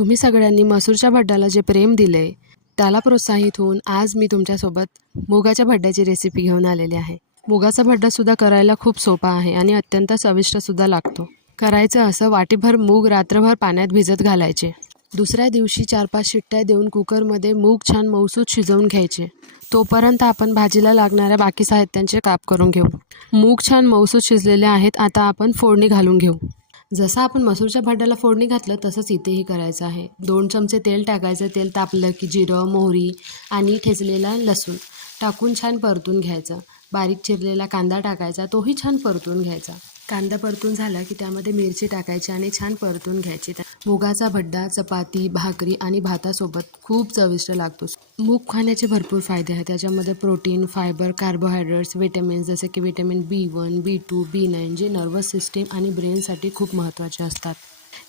तुम्ही सगळ्यांनी मसूरच्या भड्ड्याला जे प्रेम दिले त्याला प्रोत्साहित होऊन आज मी तुमच्यासोबत मुगाच्या भड्ड्याची रेसिपी घेऊन आलेली आहे। मुगाचा भड्डासुद्धा करायला खूप सोपा आहे आणि अत्यंत चविष्टसुद्धा लागतो। करायचं असं, वाटीभर मूग रात्रभर पाण्यात भिजत घालायचे। दुसऱ्या दिवशी 4-5 शिट्ट्या देऊन कुकरमध्ये मूग छान मऊसूत शिजवून घ्यायचे। तोपर्यंत आपण भाजीला लागणाऱ्या बाकी साहित्यांचे काप करून घेऊ। मूग छान मऊसूत शिजलेले आहेत। आता आपण फोडणी घालून घेऊ। जसं आपण मसूरच्या भड्ड्याला फोडणी घातलं तसंच इथेही करायचं आहे। 2 चमचे तेल टाकायचं। तेल तापलं की जिरं, मोहरी आणि ठेचलेला लसूण टाकून छान परतून घ्यायचं। बारीक चिरलेला कांदा टाकायचा, तोही छान परतून घ्यायचा। कांदा परतून झाला की त्यामध्ये मिरची टाकायची आणि छान परतून घ्यायची। मुगाचा भड्डा चपाती, भाकरी आणि भातासोबत खूप चविष्ट लागतो। मूग खाण्याचे भरपूर फायदे आहेत। त्याच्यामध्ये प्रोटीन, फायबर, कार्बोहायड्रेट्स, विटॅमिन्स जसे की विटॅमिन B1, B2, B9 जे नर्वस सिस्टीम आणि ब्रेनसाठी खूप महत्त्वाचे असतात।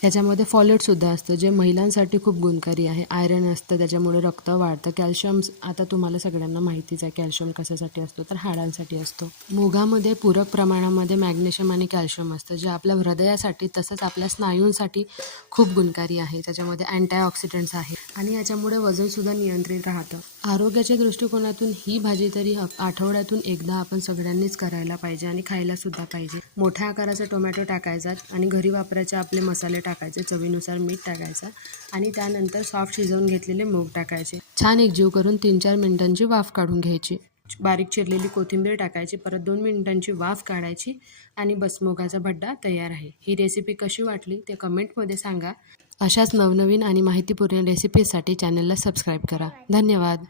याच्यामध्ये फॉलेटसुद्धा असतं जे महिलांसाठी खूप गुणकारी आहे। आयरन असतं, त्याच्यामुळे रक्त वाढतं। कॅल्शियम आता तुम्हाला सगळ्यांना माहितीच आहे कॅल्शियम कशासाठी असतो, तर हाडांसाठी असतो। मुगामध्ये पूरक प्रमाणामध्ये मॅग्नेशियम आणि कॅल्शियम असतं जे आपल्या हृदयासाठी तसंच आपल्या स्नायूंसाठी खूप गुणकारी आहे। त्याच्यामध्ये अँटीऑक्सिडंट्स आहे आणि याच्यामुळे वजनसुद्धा नियंत्रित राहतं। आरोग्याच्या दृष्टिकोनातून ही भाजी तरी आठवड्यातून एकदा आपण सगळ्यांनीच करायला पाहिजे आणि खायलासुद्धा पाहिजे। मोठ्या आकाराचा टोमॅटो टाकायचा आणि घरी वापरायचे आपले मसाले टाकायचे, चवीनुसार मीठ टाकायचं आणि त्यानंतर सॉफ्ट शिजवून घेतलेले मूग टाकायचे। छान एकजीव करून 3-4 मिनिटांची वाफ काढून घ्यायची। बारीक चिरलेली कोथिंबीर टाकायची, परत 2 मिनिटांची वाफ काढायची आणि बस मुगाचा भड्डा तयार आहे। ही रेसिपी कशी वाटली ते कमेंटमध्ये सांगा। अशाच नवनवीन आणि माहितीपूर्ण रेसिपीसाठी चॅनलला सबस्क्राईब करा। धन्यवाद।